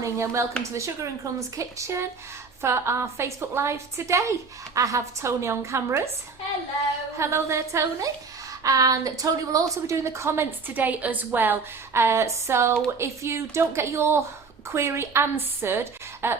morning and welcome to the Sugar and Crumbs kitchen for our Facebook Live today. I have Tony on cameras. Hello. Hello there, Tony. And Tony will also be doing the comments today as well. So if you don't get your query answered,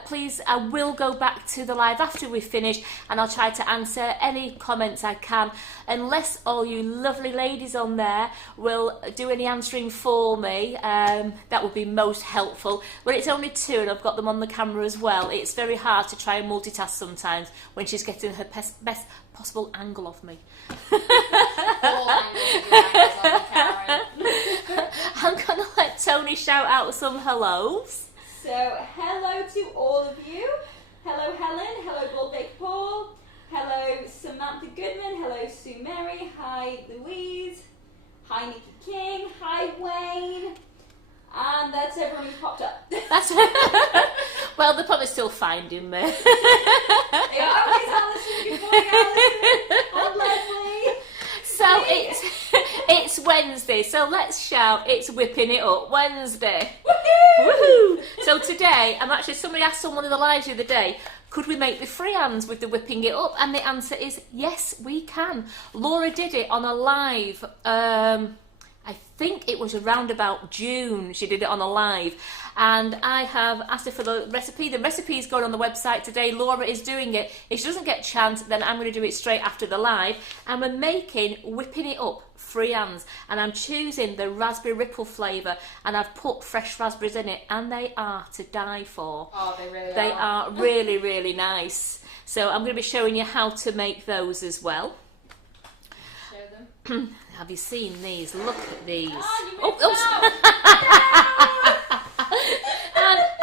please, I will go back to the live after we've finished and I'll try to answer any comments I can, unless all you lovely ladies on there will do any answering for me. That would be most helpful. But it's only two and I've got them on the camera as well. It's very hard to try and multitask sometimes when she's getting her best possible angle of me. All angles on the Karen. I'm going to let Tony shout out some hellos. So, hello to all of you. Hello Helen, hello Goldbeck Paul, hello Samantha Goodman, hello Sue Mary, hi Louise, hi Nikki King, hi Wayne, and that's everyone who's popped up. That's well, they're probably still finding me. They are always Alison, good morning Alison, and Leslie. So it's Wednesday, so let's shout, it's Whipping It Up Wednesday. Woohoo! Woohoo! So today, somebody asked on one of the lives the other day, could we make the Friands with the Whipping It Up? And the answer is yes, we can. Laura did it on a live, I think it was around about June, she did it on a live. And I have asked her for the recipe. The recipe is going on the website today. Laura is doing it. If she doesn't get a chance, then I'm going to do it straight after the live. And we're making Whipping It Up Friands. And I'm choosing the raspberry ripple flavour. And I've put fresh raspberries in it. And they are to die for. Oh, they really are. They are really, really nice. So I'm going to be showing you how to make those as well. Show them. Have you seen these? Look at these.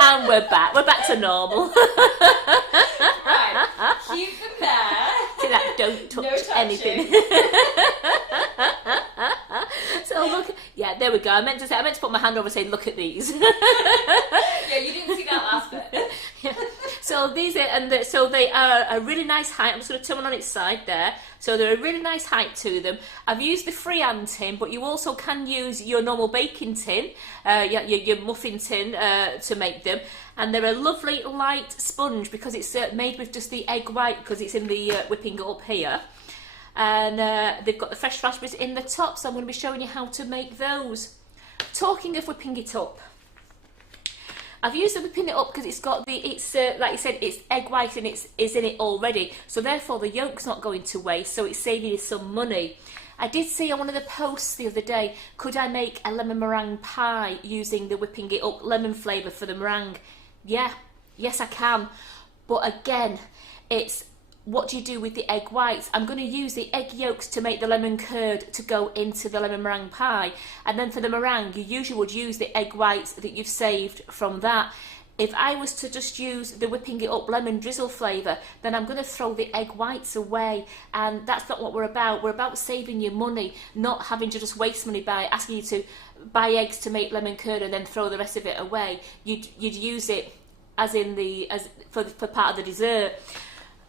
And we're back. We're back to normal. Right, keep them there. See that? Don't touch No touching. anything. So look, yeah, there we go. I meant to put my hand over and say, look at these. Yeah, you didn't see that last bit. Yeah. So these are, so they are a really nice height. I'm just going to turn one on its side there. So they're a really nice height to them. I've used the Friand tin, but you also can use your normal baking tin, your muffin tin to make them. And they're a lovely light sponge because it's made with just the egg white, because it's in the whipping it up here. And they've got the fresh raspberries in the top, so I'm going to be showing you how to make those. Talking of whipping it up, I've used the whipping it up because it's got like you said, it's egg white and it's in it already, so therefore the yolk's not going to waste, so it's saving you some money. I did see on one of the posts the other day, could I make a lemon meringue pie using the whipping it up lemon flavour for the meringue? Yeah, yes I can, but again, it's what do you do with the egg whites? I'm going to use the egg yolks to make the lemon curd to go into the lemon meringue pie. And then for the meringue, you usually would use the egg whites that you've saved from that. If I was to just use the whipping it up lemon drizzle flavour, then I'm going to throw the egg whites away. And that's not what we're about. We're about saving you money, not having to just waste money by asking you to buy eggs to make lemon curd and then throw the rest of it away. You'd use it as for part of the dessert.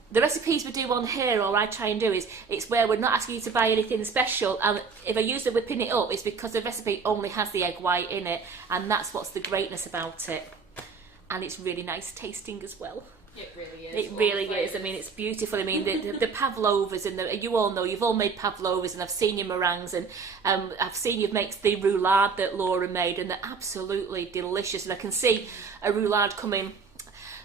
The recipes we do on here, or I try and do, it's where we're not asking you to buy anything special. And if I use the whipping it up, it's because the recipe only has the egg white in it, and that's what's the greatness about it. And it's really nice tasting as well. It really is. It really is. I mean, it's beautiful. I mean, the pavlovas and you all know, you've all made pavlovas, and I've seen your meringues, and I've seen you make the roulade that Laura made, and they're absolutely delicious. And I can see a roulade coming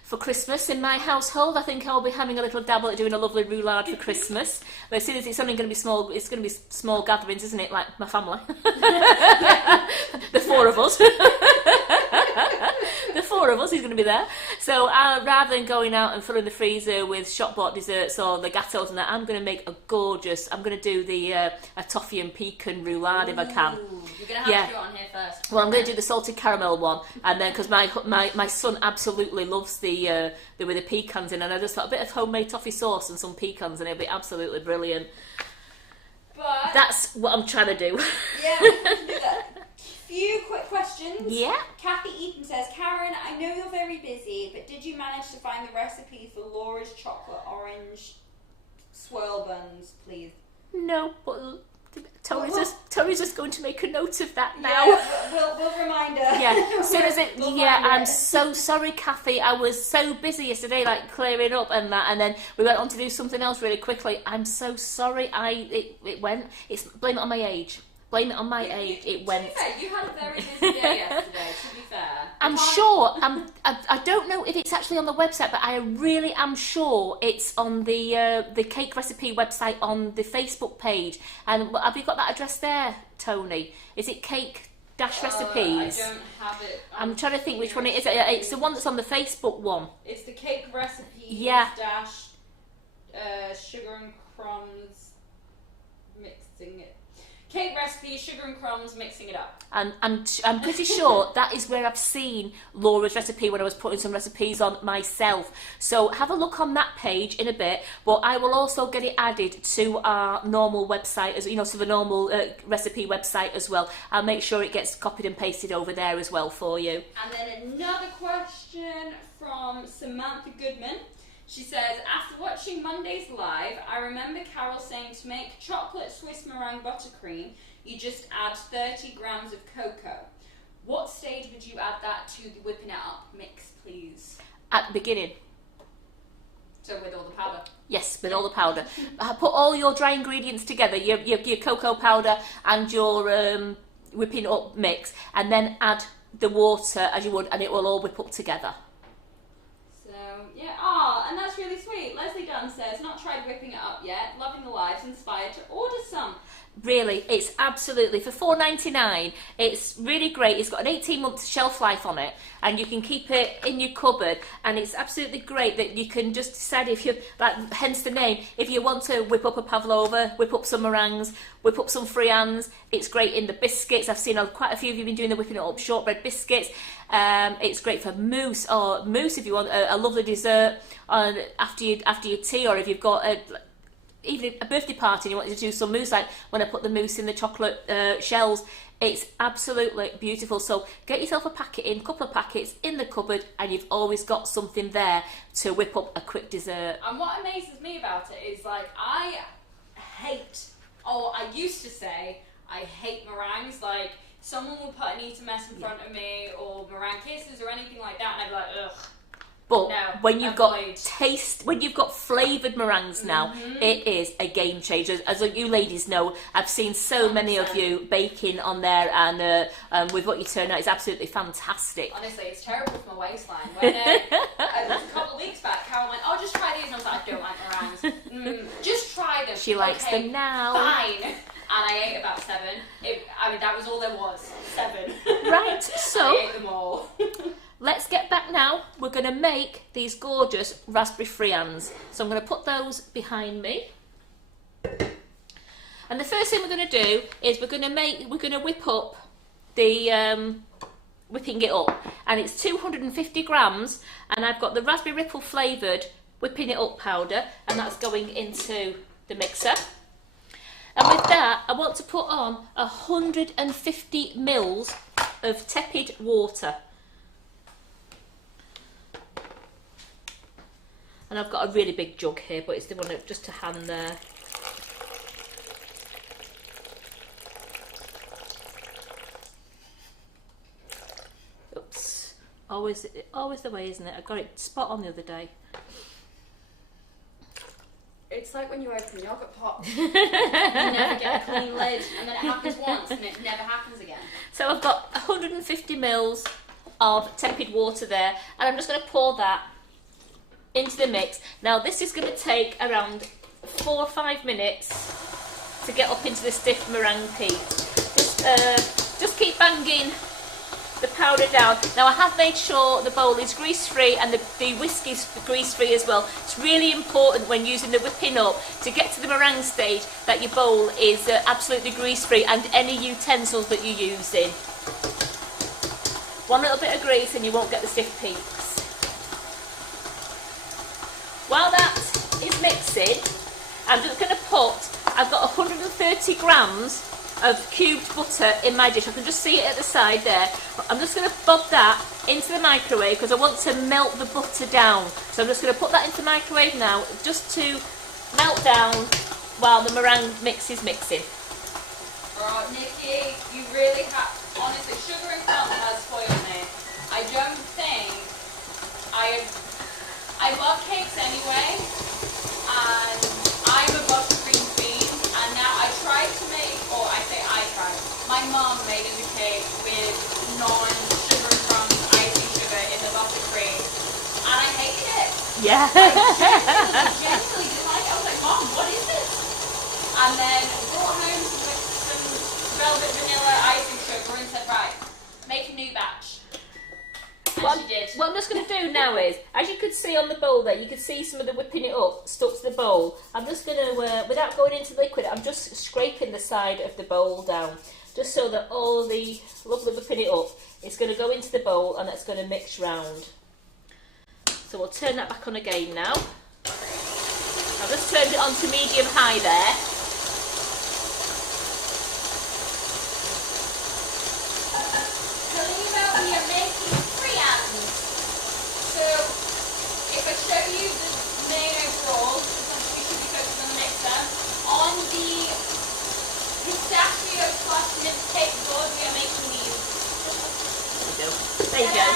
for Christmas in my household. I think I'll be having a little dabble at doing a lovely roulade for Christmas. But as soon as it's only going to be small, it's going to be small gatherings, isn't it? Like my family, the four of us. The four of us, he's going to be there. So rather than going out and filling the freezer with shop-bought desserts or the gâteaux and that, I'm going to make a gorgeous. I'm going to do the a toffee and pecan roulade if I can. You're going to have to do it on here first. Well, I'm going to do the salted caramel one, and then because my son absolutely loves the with the pecans in, and I just thought a bit of homemade toffee sauce and some pecans, and it'll be absolutely brilliant. But that's what I'm trying to do. Yeah, we can do that. Few quick questions. Yeah. Kathy Eaton says, Karen, I know you're very busy, but did you manage to find the recipe for Laura's chocolate orange swirl buns, please? No, but Tony's just going to make a note of that now. Yeah, we'll remind her. Yeah, as soon as it. We'll I'm so sorry, Kathy. I was so busy yesterday, like clearing up and that, and then we went on to do something else really quickly. I'm so sorry. It went. Blame it on my age. Blame it on my age. It went. To be fair, you had a very busy day yesterday. To be fair, I'm sure. I don't know if it's actually on the website, but I really am sure it's on the cake recipe website on the Facebook page. And have you got that address there, Tony? Is it cake recipes? I don't have it. I'm trying to think which one it is. It's the one that's on the Facebook one. It's the cake recipes dash sugar and crumbs mixing it. Cake recipe, sugar and crumbs, mixing it up. And I'm pretty sure that is where I've seen Laura's recipe when I was putting some recipes on myself. So have a look on that page in a bit, but I will also get it added to our normal website, as you know, to the normal recipe website as well. I'll make sure it gets copied and pasted over there as well for you. And then another question from Samantha Goodman. She says, after watching Monday's live, I remember Carol saying to make chocolate Swiss meringue buttercream, you just add 30 grams of cocoa. What stage would you add that to the whipping it up mix, please? At the beginning. So with all the powder? Yes, with all the powder. Put all your dry ingredients together, your cocoa powder and your whipping up mix, and then add the water as you would, and it will all whip up together. Yeah, and that's really sweet. Leslie Dunn says, not tried whipping it up yet, loving the lives, inspired to order some. Really, it's absolutely, for $4.99, it's really great. It's got an 18-month shelf life on it, and you can keep it in your cupboard, and it's absolutely great that you can just decide if you, like, hence the name, if you want to whip up a pavlova, whip up some meringues, whip up some friands. It's great in the biscuits. I've seen quite a few of you have been doing the whipping it up shortbread biscuits. It's great for mousse if you want a lovely dessert after your tea, or if you've got even a birthday party and you want to do some mousse, like when I put the mousse in the chocolate shells. It's absolutely beautiful. So get yourself a couple of packets in the cupboard, and you've always got something there to whip up a quick dessert. And what amazes me about it is, like, I used to say I hate meringues. Like, someone will put an Eat a Mess in front of me, or meringue kisses or anything like that, and I'd be like, ugh. But no, when you've got flavoured meringues now, it is a game changer. As you ladies know, I've seen so many of you baking on there, and with what you turn out, it's absolutely fantastic. Honestly, it's terrible for my waistline. When it was a couple of weeks back, Carol went, oh, just try these, and I was like, I don't like meringues. Just try them. She likes them now. Fine. And I ate about 7. That was all there was. 7. Right, so I ate them all. Let's get back now. We're going to make these gorgeous raspberry friands. So I'm going to put those behind me. And the first thing we're going to do is we're going to whip up the whipping it up, and it's 250 grams, and I've got the raspberry ripple flavoured whipping it up powder, and that's going into the mixer. And with that, I want to put on 150 mils of tepid water. And I've got a really big jug here, but it's the one just to hand there. Oops. Always the way, isn't it? I got it spot on the other day. It's like when you open a yogurt pot. You never get a clean lid, and then it happens once, and it never happens again. So I've got 150 mils of tepid water there, and I'm just going to pour that into the mix. Now this is going to take around 4 or 5 minutes to get up into the stiff meringue peak. Just keep banging the powder down. Now I have made sure the bowl is grease free and the whisk is grease free as well. It's really important when using the whipping up to get to the meringue stage that your bowl is absolutely grease free, and any utensils that you're using. One little bit of grease and you won't get the stiff peaks. While that is mixing, I'm just going to I've got 130 grams of cubed butter in my dish. I can just see it at the side there. I'm just going to bob that into the microwave because I want to melt the butter down. So I'm just going to put that into the microwave now, just to melt down while the meringue mix is mixing. Oh, Nikki, you really have. Honestly, Sugar and Crumbs has spoiled me. I don't think I love cakes anyway, and I'm a buttercream fiend. And now I tried to make, or I say I tried. My mum made a cake with non-Sugar and Crumbs icing sugar in the buttercream, and I hated it. Yeah. I genuinely didn't like it. I was like, Mom, what is this? And then brought home some velvet vanilla icing sugar and said, right, make a new batch. And she did. What I'm just going to do now is, as you could see on the bowl there, you could see some of the whipping it up stuck to the bowl. I'm just going to, without going into the liquid, I'm just scraping the side of the bowl down, just so that all the lovely whipping it up is going to go into the bowl and it's going to mix round. So we'll turn that back on again now. I've just turned it on to medium-high there. Telling you about we are making Friands. So if I show you the mayonnaise rolls, essentially should be cooked in the mixer, on the pistachio plus nib cake board we are making these. There you go.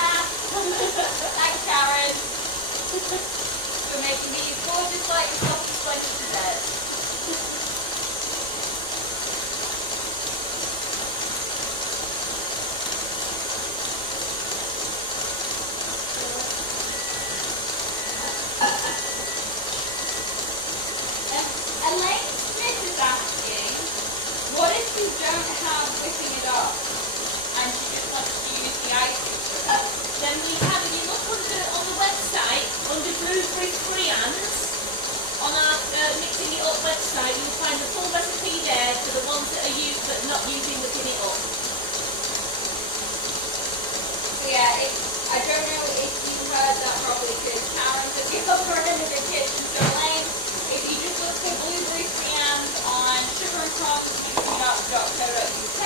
Thanks, Karen. We're making these gorgeous like soft sponges today. Elaine Smith is asking, what if you don't have whipping it up and she just wants to use the icing sugar? Then we have, if you look on the website, under Blueberry Friands, on our Mixing It Up website, you'll find the full recipe there for the ones that are not using whipping it up. So yeah, I don't know if you heard that properly because Karen's at the upper end of the kitchen. So Elaine, if you just look for Blueberry Friands on Sugar and Crumbs, mixingup.co.uk,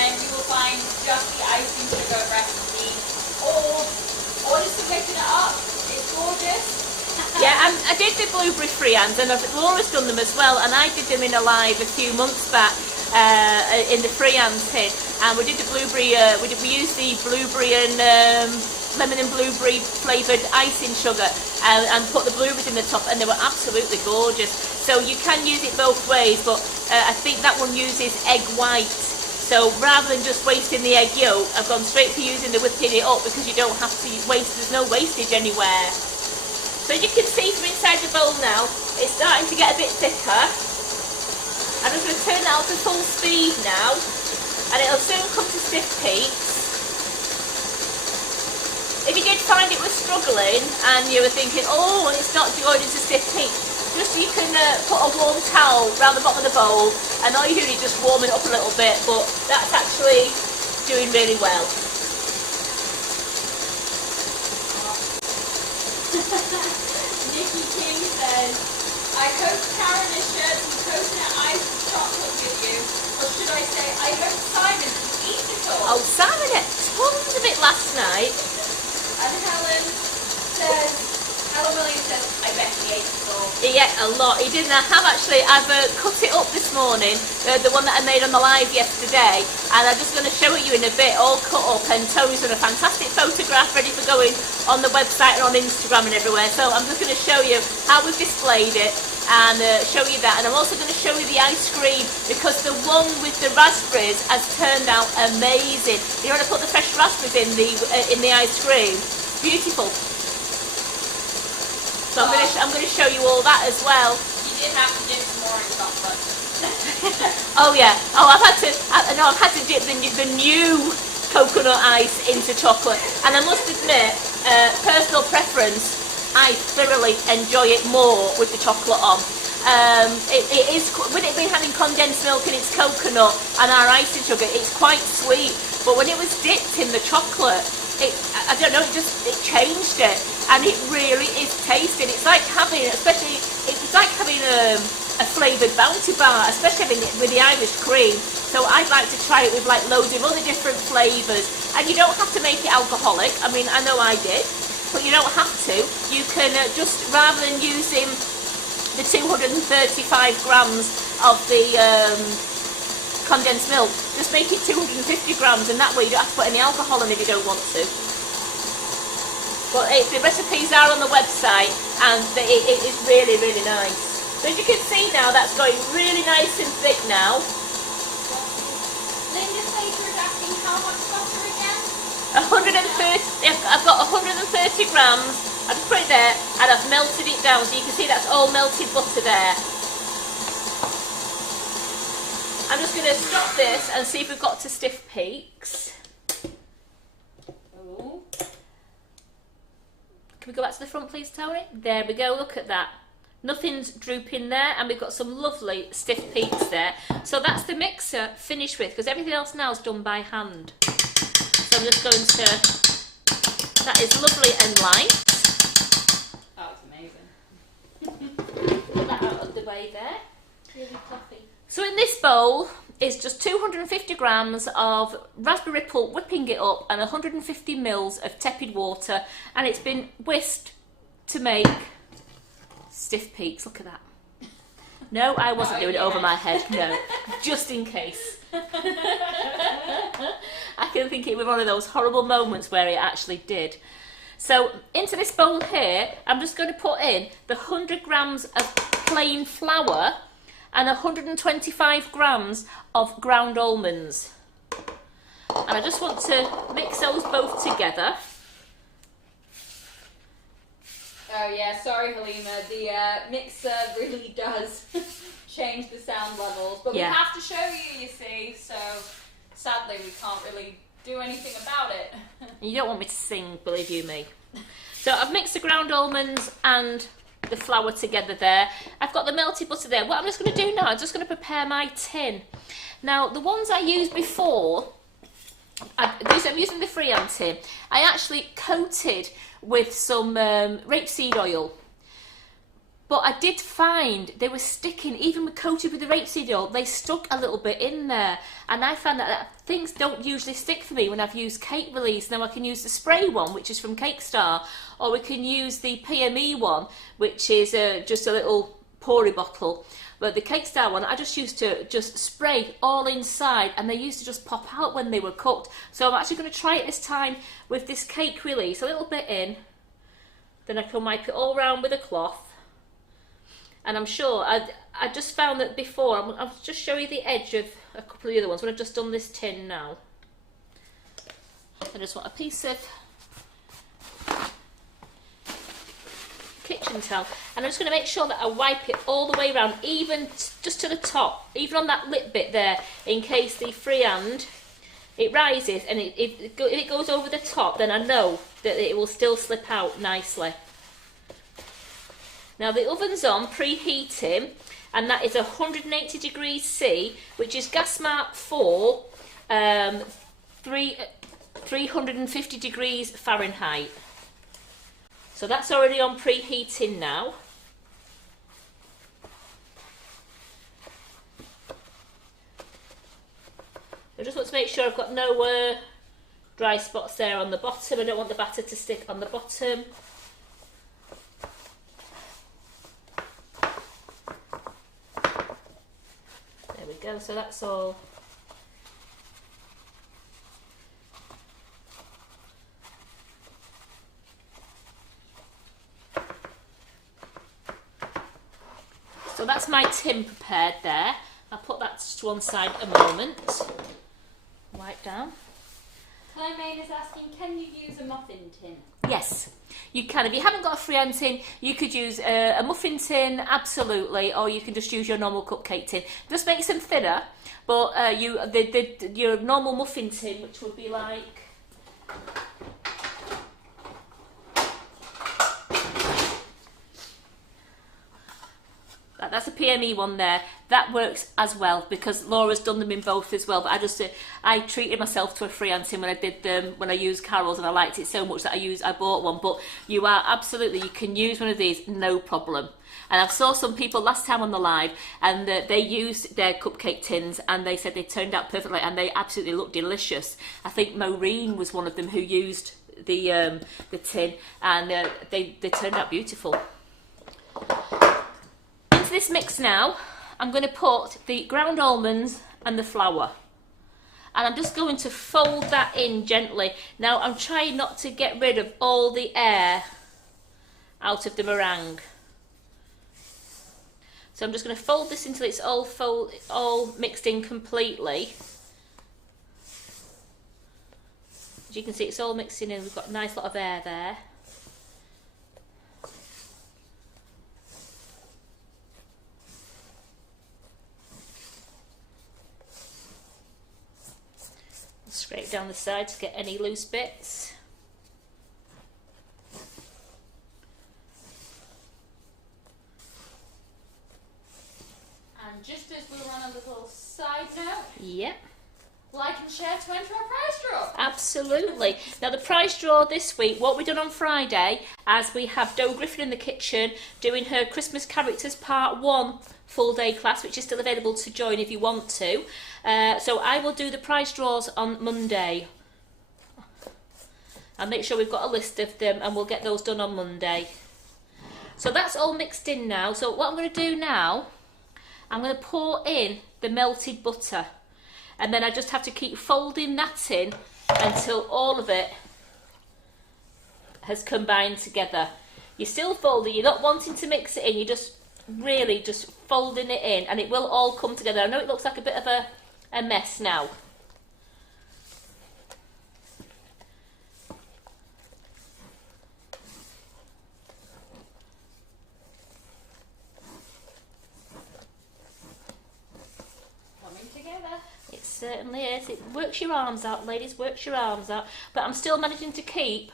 and you will find just the icing sugar recipe. Or just to mix it up. It's gorgeous. Yeah, I did the Blueberry Friands, and Laura's done them as well, and I did them in a live a few months back in the Friands tin, and we did the blueberry, we used the blueberry and lemon and blueberry flavoured icing sugar and put the blueberries in the top, and they were absolutely gorgeous. So you can use it both ways, but I think that one uses egg white. So rather than just wasting the egg yolk, I've gone straight for using the whipping it up because you don't have to waste, there's no wastage anywhere. So you can see from inside the bowl now, it's starting to get a bit thicker. I'm just going to turn that up to full speed now, and it'll soon come to stiff peaks. If you did find it was struggling and you were thinking, oh, it's not going into stiff peaks, just so you can put a warm towel around the bottom of the bowl, and all you do is just warm it up a little bit, but that's actually doing really well. Nikki King says, I hope Karen has shared some coconut ice chocolate with you, or should I say, I hope Simon can eat it all. Oh, Simon ate tons of it last night. And Helen Williams says, I bet he ate it all. He ate a lot. He didn't. I've cut it up this morning, the one that I made on the live yesterday, and I'm just going to show it you in a bit, all cut up, and Tony's done a fantastic photograph ready for going on the website and on Instagram and everywhere. So I'm just going to show you how we've displayed it and show you that, and I'm also going to show you the ice cream because the one with the raspberries has turned out amazing. You want to put the fresh raspberries in the ice cream. Beautiful. So I'm going to show you all that as well. You did have to dip some more in chocolate. Oh yeah. Oh, I've had to dip the new coconut ice into chocolate, and I must admit, personal preference, I thoroughly enjoy it more with the chocolate on. It is, with it being having condensed milk and it's coconut and our icing sugar, it's quite sweet. But when it was dipped in the chocolate, I don't know, it changed it, and it really is tasty. It's like having, it's like having a flavoured Bounty bar, especially having it with the Irish cream. So I'd like to try it with like loads of other different flavours, and you don't have to make it alcoholic. I mean, I know I did, but you don't have to. You can just, rather than using the 235 grams of the condensed milk. Just make it 250 grams, and that way you don't have to put any alcohol in if you don't want to. But the recipes are on the website, and it is really, really nice. So as you can see now, that's going really nice and thick now. Linda Slater is asking how much butter again? 130. I've got 130 grams. I've just put it there, and I've melted it down, so you can see that's all melted butter there. I'm just going to stop this and see if we've got to stiff peaks. Ooh. Can we go back to the front, please, Tony? There we go, look at that. Nothing's drooping there, and we've got some lovely stiff peaks there. So that's the mixer finished with, because everything else now is done by hand. So I'm just going to, that is lovely and light. Oh, it's amazing. Put that out of the way there. Really fluffy. So in this bowl is just 250 grams of raspberry pulp, whipping it up, and 150 mils of tepid water, and it's been whisked to make stiff peaks. Look at that. No, I wasn't doing it over my head. No, just in case. I can think it was one of those horrible moments where it actually did. So into this bowl here, I'm just going to put in the 100 grams of plain flour and 125 grams of ground almonds. And I just want to mix those both together. Oh yeah, sorry Halima, the mixer really does change the sound levels, but Yeah. we have to show you, you see, so sadly we can't really do anything about it. You don't want me to sing, believe you me. So I've mixed the ground almonds and the flour together there. I've got the melted butter there. What I'm just going to do now, I'm just going to prepare my tin. Now, the ones I used before, I'm using the Friand tin. I actually coated with some rapeseed oil. But I did find they were sticking, even with coated with the rapeseed oil, they stuck a little bit in there. And I found that things don't usually stick for me when I've used Cake Release. Now I can use the spray one, which is from Cake Star, or we can use the PME one, which is just a little poury bottle. But the Cake Star one, I just used to just spray all inside, and they used to just pop out when they were cooked. So I'm actually going to try it this time with this Cake Release, a little bit in. Then I can wipe it all around with a cloth. And I'm sure, I just found that before, I'll just show you the edge of a couple of the other ones when I've just done this tin now. I just want a piece of kitchen towel, and I'm just going to make sure that I wipe it all the way around, even just to the top, even on that lip bit there, in case the Friand, it rises, and if it goes over the top, then I know that it will still slip out nicely. Now the oven's on, preheating, and that is 180 degrees C, which is gas mark 4, 350 degrees Fahrenheit. So that's already on preheating now. I just want to make sure I've got no dry spots there on the bottom. I don't want the batter to stick on the bottom. There we go, so that's all. So that's my tin prepared there. I'll put that to one side a moment. Wipe down. Clemaine is asking, can you use a muffin tin? Yes, you can. If you haven't got a Friand tin, you could use a muffin tin, absolutely, or you can just use your normal cupcake tin. Just makes them thinner, but your normal muffin tin, which would be like... That's a PME one there. That works as well because Laura's done them in both as well. But I treated myself to a Friand tin when I did them, when I used Carol's, and I liked it so much that I bought one. But you can use one of these, no problem. And I saw some people last time on the live, and they used their cupcake tins, and they said they turned out perfectly, and they absolutely looked delicious. I think Maureen was one of them who used the tin, and they turned out beautiful. This mix now, I'm going to put the ground almonds and the flour. And I'm just going to fold that in gently. Now I'm trying not to get rid of all the air out of the meringue. So I'm just going to fold this until it's all mixed in completely. As you can see, it's all mixed in and we've got a nice lot of air there. Scrape down the side to get any loose bits. And just as we're on a little side note, Yep. like and share to enter our prize draw. Absolutely. Now the prize draw this week, what we've done on Friday, as we have Doe Griffin in the kitchen doing her Christmas Characters Part 1 full day class, which is still available to join if you want to. So I will do the prize draws on Monday. I'll make sure we've got a list of them and we'll get those done on Monday. So that's all mixed in now. So what I'm going to do now, I'm going to pour in the melted butter. And then I just have to keep folding that in until all of it has combined together. You're still folding, you're not wanting to mix it in, you're just really just folding it in and it will all come together. I know it looks like a bit of a mess now. It certainly is. It works your arms out, ladies, works your arms out. But I'm still managing to keep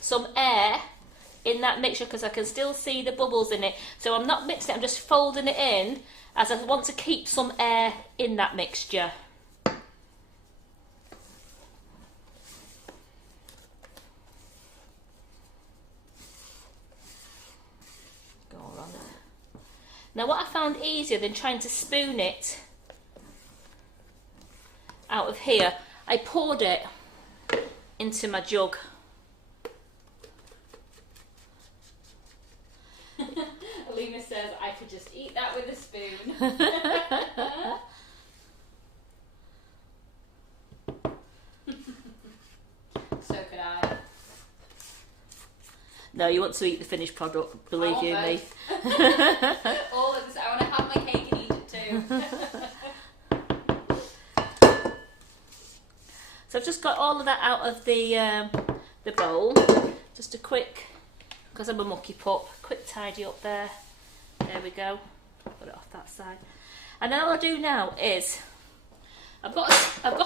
some air in that mixture because I can still see the bubbles in it. So I'm not mixing it, I'm just folding it in as I want to keep some air in that mixture. Go around it. Now what I found easier than trying to spoon it out of here, I poured it into my jug. Alina says I could just eat that with a spoon. So could I. No, you want to eat the finished product, believe you me. All of this, I want to have my cake and eat it too. So I've just got all of that out of the bowl. Just a quick, because I'm a mucky pup, quick tidy up there. There we go. Put it off that side. And then all I do now is, I've got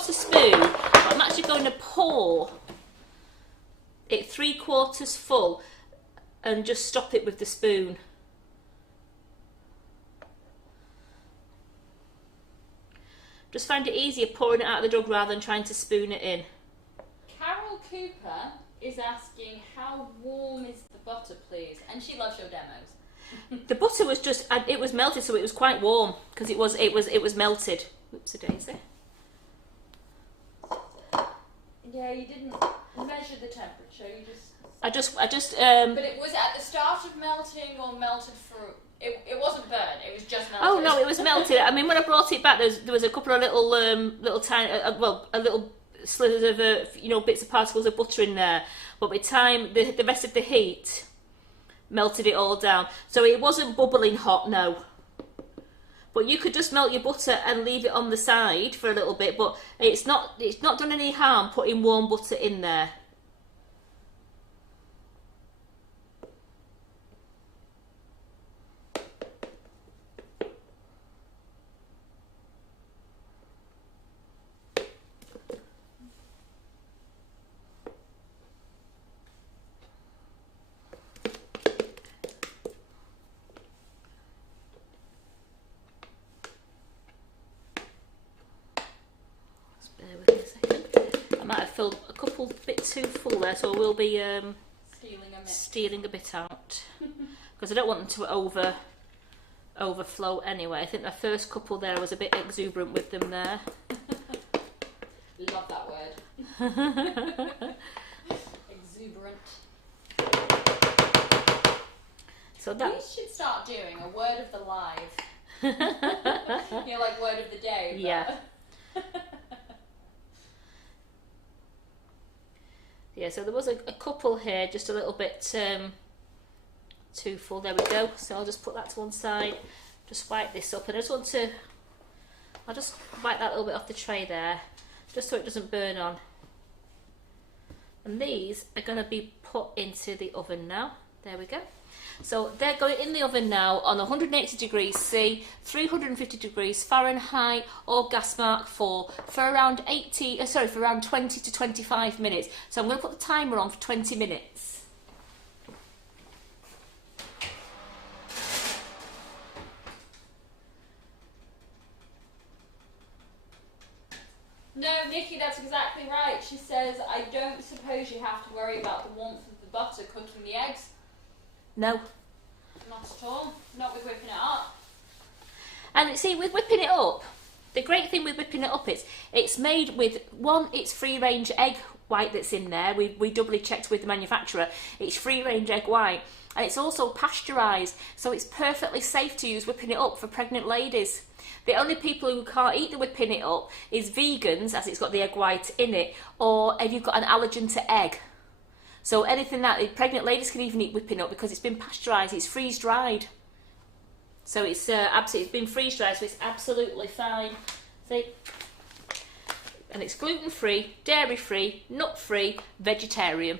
a spoon, but I'm actually going to pour it 3/4 full and just stop it with the spoon. Just find it easier pouring it out of the jug rather than trying to spoon it in. Carol Cooper is asking how warm is the butter, please, and she loves your demos. The butter was just, it was melted, so it was quite warm because it was melted. Whoopsie daisy. Yeah, you didn't measure the temperature. You just. I just. But it was at the start of melting or melted for. It wasn't burnt. It was just melted. Oh no, it was melted. I mean, when I brought it back, there was a couple of little tiny, a little slithers of bits of particles of butter in there. But by the time the rest of the heat melted it all down, so it wasn't bubbling hot. No. But you could just melt your butter and leave it on the side for a little bit. But it's not done any harm putting warm butter in there. Might have filled a couple bit too full there, so we'll be stealing a bit out because I don't want them to overflow anyway. I think the first couple there was a bit exuberant with them there. Love that word. Exuberant. So that we should start doing a word of the live. Like word of the day. But... Yeah. Yeah, so there was a couple here, just a little bit too full. There we go. So I'll just put that to one side, just wipe this up, and I just want to, I'll just wipe that little bit off the tray there, just so it doesn't burn on. And these are going to be put into the oven now. There we go. So they're going in the oven now on 180 degrees C, 350 degrees Fahrenheit or gas mark 4 for around 20 to 25 minutes. So I'm going to put the timer on for 20 minutes. No, Nikki, that's exactly right. She says, I don't suppose you have to worry about the warmth of the butter cooking the eggs. No. Not at all. Not with whipping it up. And see, with whipping it up, the great thing with whipping it up is it's made with, one, it's free range egg white that's in there. We doubly checked with the manufacturer. It's free range egg white. And it's also pasteurised, so it's perfectly safe to use whipping it up for pregnant ladies. The only people who can't eat the whipping it up is vegans, as it's got the egg white in it, or if you've got an allergen to egg. So anything that pregnant ladies can even eat whipping up because it's been pasteurised, it's freeze dried. So it's it's been freeze dried, so it's absolutely fine. See, and it's gluten free, dairy free, nut free, vegetarian,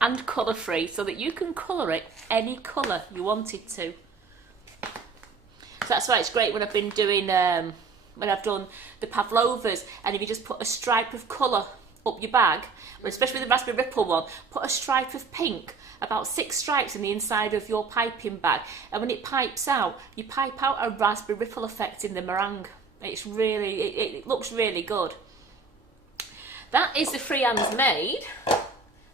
and colour free, so that you can colour it any colour you wanted to. So that's why it's great when I've been doing when I've done the pavlovas, and if you just put a stripe of colour up your bag, especially with the raspberry ripple one, put a stripe of pink, about 6 stripes in the inside of your piping bag, and when it pipes out, you pipe out a raspberry ripple effect in the meringue. It's really, it looks really good. That is the Friands made,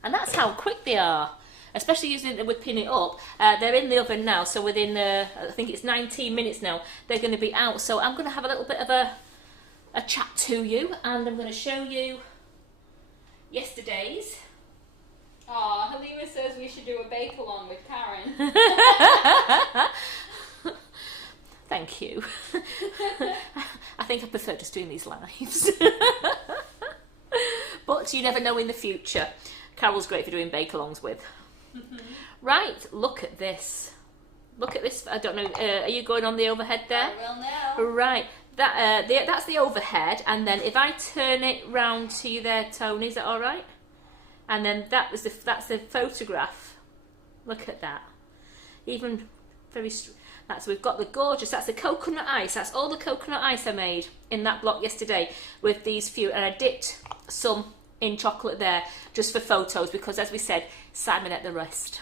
and that's how quick they are, especially using it whipping it up. They're in the oven now, so within I think it's 19 minutes now they're going to be out. So I'm going to have a little bit of a chat to you, and I'm going to show you yesterday's. Aw, Halima says we should do a bake along with Karen. Thank you. I think I prefer just doing these lives. But you never know in the future. Carol's great for doing bake-alongs with. Right, look at this. Look at this. I don't know, are you going on the overhead there? I will now. Right, that's the overhead, and then if I turn it round to you there, Tony, is that all right? And then that's the photograph. Look at that. Even very. That's, we've got the gorgeous. That's the coconut ice. That's all the coconut ice I made in that block yesterday with these few, and I dipped some in chocolate there just for photos because, as we said, Simon ate the rest.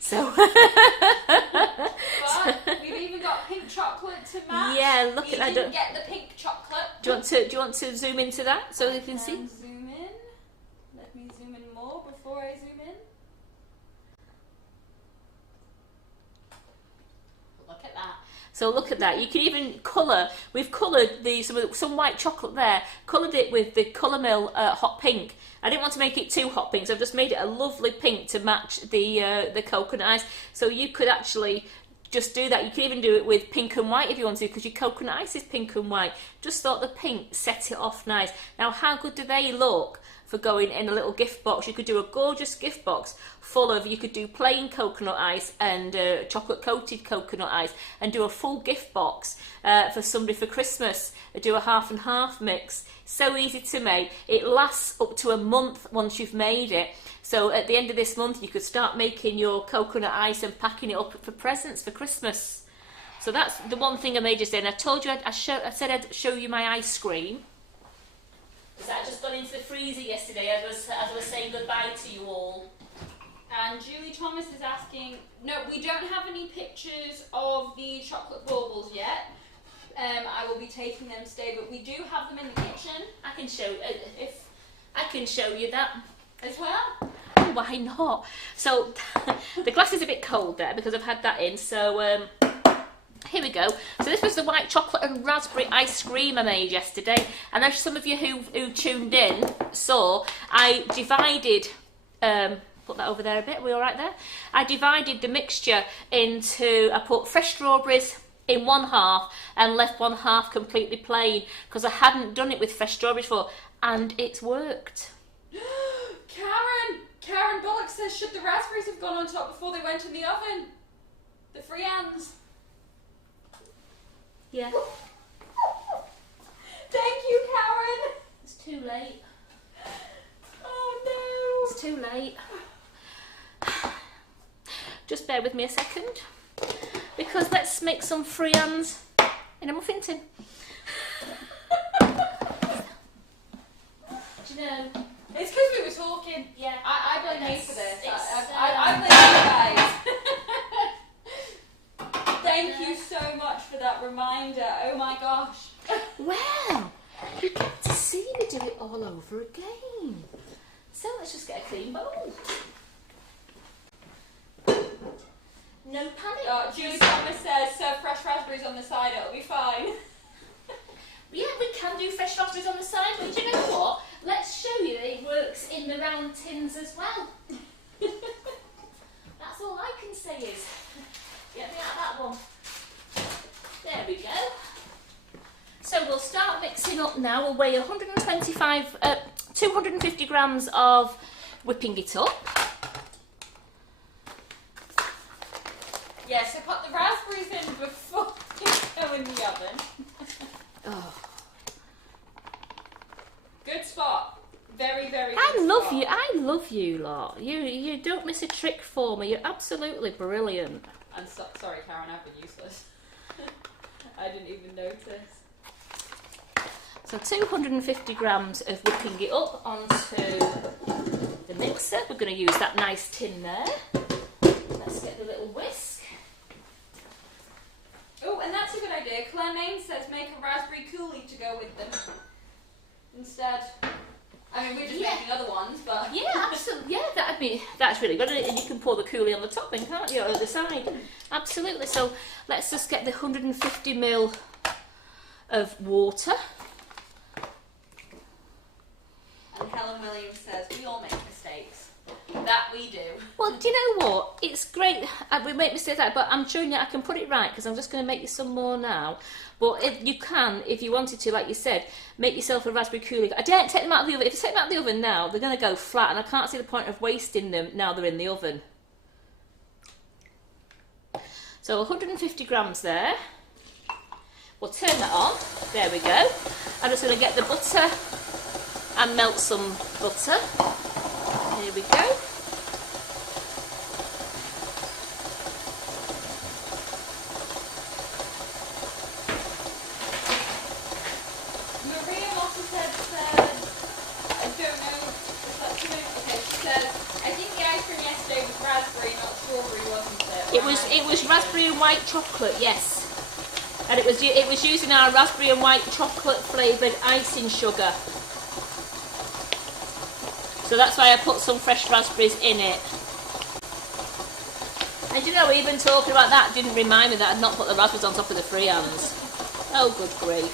So. But we've even got pink chocolate to match. Yeah, look at that. You didn't get the pink chocolate. Do you want to zoom into that so you can see? Zoom in. Let me zoom in more before I zoom in. Look at that. So look at that. You can even colour. We've coloured some white chocolate there. Coloured it with the Colour Mill hot pink. I didn't want to make it too hot pink, so I've just made it a lovely pink to match the coconut ice. So you could actually just do that. You can even do it with pink and white if you want to, because your coconut ice is pink and white. Just thought the pink set it off nice. Now, how good do they look for going in a little gift box? You could do a gorgeous gift box full of, you could do plain coconut ice and chocolate coated coconut ice, and do a full gift box for somebody for Christmas. Do a half and half mix. So easy to make. It lasts up to a month once you've made it. So at the end of this month, you could start making your coconut ice and packing it up for presents for Christmas. So that's the one thing I made yesterday. And I told you, I said I'd show you my ice cream. Because that just got into the freezer yesterday as I was saying goodbye to you all. And Julie Thomas is asking, no, we don't have any pictures of the chocolate baubles yet. I will be taking them today, but we do have them in the kitchen. I can show if I can show you that as well. Oh, why not? So the glass is a bit cold there because I've had that in. So here we go. So this was the white chocolate and raspberry ice cream I made yesterday, and as some of you who tuned in saw, I divided. Put that over there a bit. Are we all right there? I divided the mixture into. I put fresh strawberries in one half and left one half completely plain because I hadn't done it with fresh strawberries before, and it's worked. Karen Bullock says, should the raspberries have gone on top before they went in the oven? The Friands. Yeah. Thank you, Karen. It's too late. Oh no. It's too late. Just bear with me a second, because let's make some Friands in a muffin tin. Do you know? It's because we were talking. Yeah. I don't pay for this. I blame you guys. Thank you so much for that reminder. Oh my gosh. Well, you get to see me do it all over again. So let's just get a clean bowl. No panic. Julie Thomas says, serve fresh raspberries on the side, it'll be fine. Yeah, we can do fresh raspberries on the side, but do you know what? Let's show you that it works in the round tins as well. That's all I can say is, get me out of that one. There we go. So we'll start mixing up now. We'll weigh 250 grams of whipping it up. Yeah, so put the raspberries in before you go in the oven. Oh. Good spot. Very, very good I love spot. you. I love you lot. You don't miss a trick for me. You're absolutely brilliant. I'm sorry, Karen, I've been useless. I didn't even notice. So 250 grams of whipping it up onto the mixer. We're going to use that nice tin there. Let's get the little whisk. Oh, and that's a good idea. Claire Main says make a raspberry coulis to go with them instead. I mean, we're just making other ones, but Yeah, absolutely. Yeah, that's really good. And you can pour the coulis on the top then, can't you, or at the side? Absolutely. So let's just get the 150 ml of water. And Helen Williams says we all make mistakes. That we do. Well, do you know what? It's great. We make mistakes like that, but I'm showing you I can put it right because I'm just going to make you some more now. But you can, if you wanted to, like you said, make yourself a raspberry coulis. I don't take them out of the oven. If you take them out of the oven now, they're going to go flat, and I can't see the point of wasting them now they're in the oven. So 150 grams there. We'll turn that on. There we go. I'm just going to get the butter and melt some butter. Here we go. Maria also said, I don't know if that's true. Okay, she says, I think the ice cream yesterday was raspberry, not strawberry, wasn't it? It was raspberry and white chocolate, yes. And it was using our raspberry and white chocolate flavoured icing sugar. So that's why I put some fresh raspberries in it. And you know, even talking about that didn't remind me that I'd not put the raspberries on top of the Friands. Oh, good grief.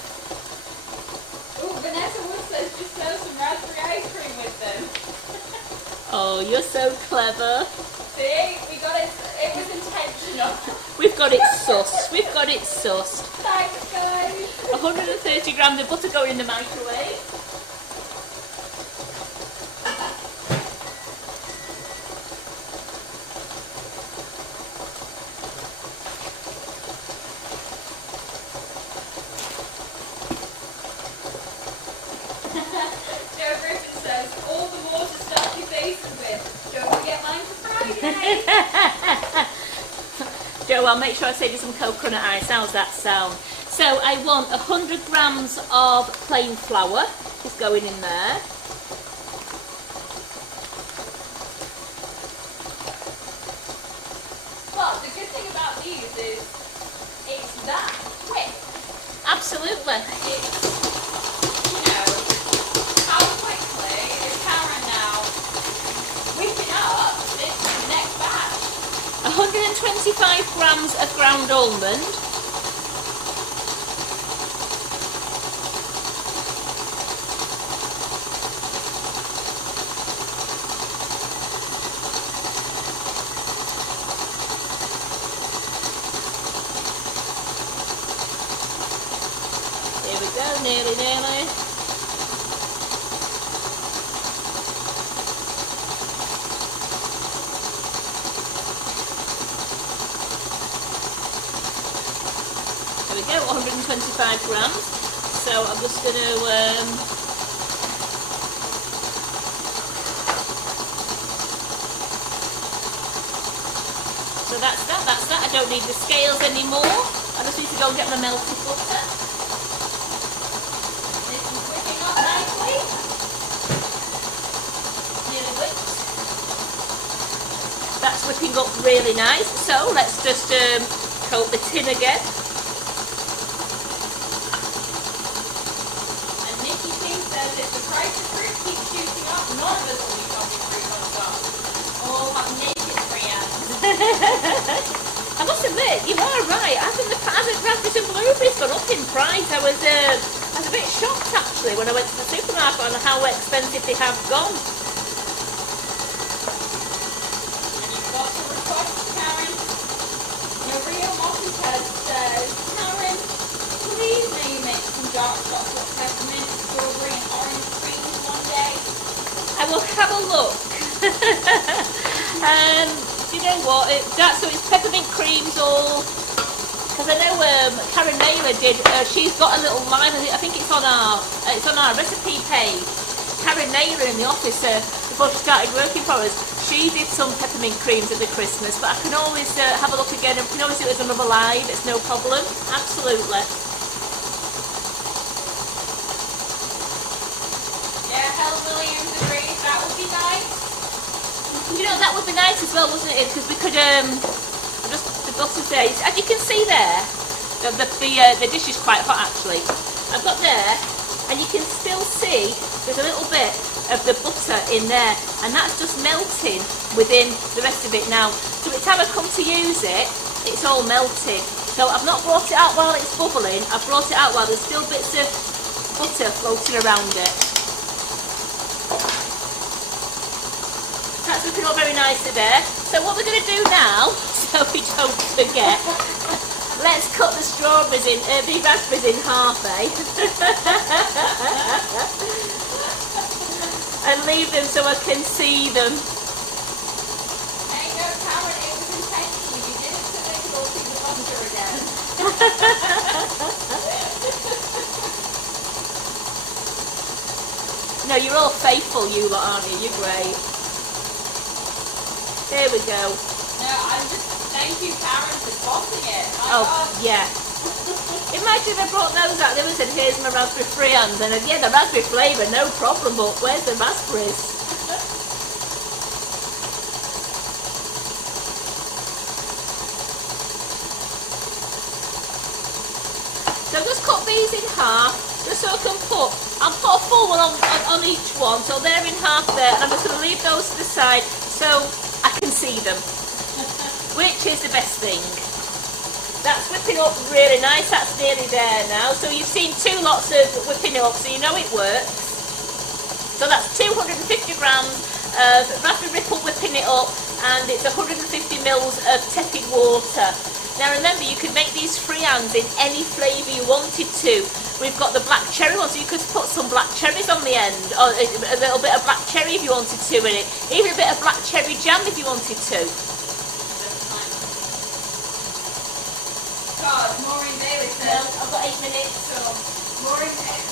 Oh, Vanessa Wood says just serve some raspberry ice cream with them. Oh, you're so clever. See, we got it. It was intentional. We've got it sussed. We've got it sussed. Thanks, guys. 130 grams of butter going in the microwave. Joe Griffiths says, all the more to stuff your faces with. Don't forget mine for Friday. Joe, I'll make sure I save you some coconut ice. How's that sound? So I want 100 grams of plain flour. Is going in there. Well, the good thing about these is it's that quick. Absolutely. It's, you know, how quickly is Karen now whipping up this next batch? 125 grams of ground almond. we go, nearly, nearly. There we go, 125 grams. So I'm just going to so that's that. I don't need the scales anymore. I just need to go and get my melted butter. This is whipping up nicely. Nearly whipped. That's whipping up really nice. So let's just coat the tin again. And Nikki King says if the price of fruit keeps shooting up, none of us will be shopping fruit on top. All have naked Friands. I must admit, you are right. I think the raspberries and blueberries gone up in price. I was a bit shocked actually when I went to the supermarket on how expensive they have gone. And you've got to request, Karen. Maria Montez says, Karen, please may you make some dark chocolate peppermint, strawberry and orange creams one day. I will have a look. You know what? So it's peppermint creams all. Because I know Karen Naylor did. She's got a little line. I think it's on our recipe page. Karen Naylor in the office before she started working for us. She did some peppermint creams at the Christmas. But I can always have a look again. And we can always do it as another line. It's no problem. Absolutely. Yeah, Helen Williams agrees. That would be nice. You know, that would be nice as well, wouldn't it? Because we could, just the butter's there. As you can see there, the dish is quite hot actually. I've got there, and you can still see there's a little bit of the butter in there, and that's just melting within the rest of it now. So by the time I come to use it, it's all melted. So I've not brought it out while it's bubbling. I've brought it out while there's still bits of butter floating around it. That's looking all very nicely there. So what we're going to do now, so we don't forget, let's cut the the raspberries in half, eh? And leave them so I can see them. Hey, no, Karen, it was intentional. You did it so they could all see the butter again. No, you're all faithful, you lot, aren't you? You're great. There we go. No, I'm just, thank you, Karen, for spotting it. My Oh, God. yeah. Imagine if I brought those out there and said, here's my raspberry friands. And yeah, the raspberry flavour, no problem, but where's the raspberries? So just cut these in half, just so I can I'll put a full one on each one, so they're in half there, and I'm just going to leave those to the side so I can see them, which is the best thing. That's whipping up really nice, that's nearly there now. So you've seen 2 lots of whipping up, so you know it works. So that's 250 grams of raspberry ripple whipping it up, and it's 150 mils of tepid water. Now remember, you could make these friands in any flavour you wanted to. We've got the black cherry one, so you could put some black cherries on the end, or a little bit of black cherry if you wanted to in it. Even a bit of black cherry jam if you wanted to. God, Maureen Bailey says, I've got 8 minutes. so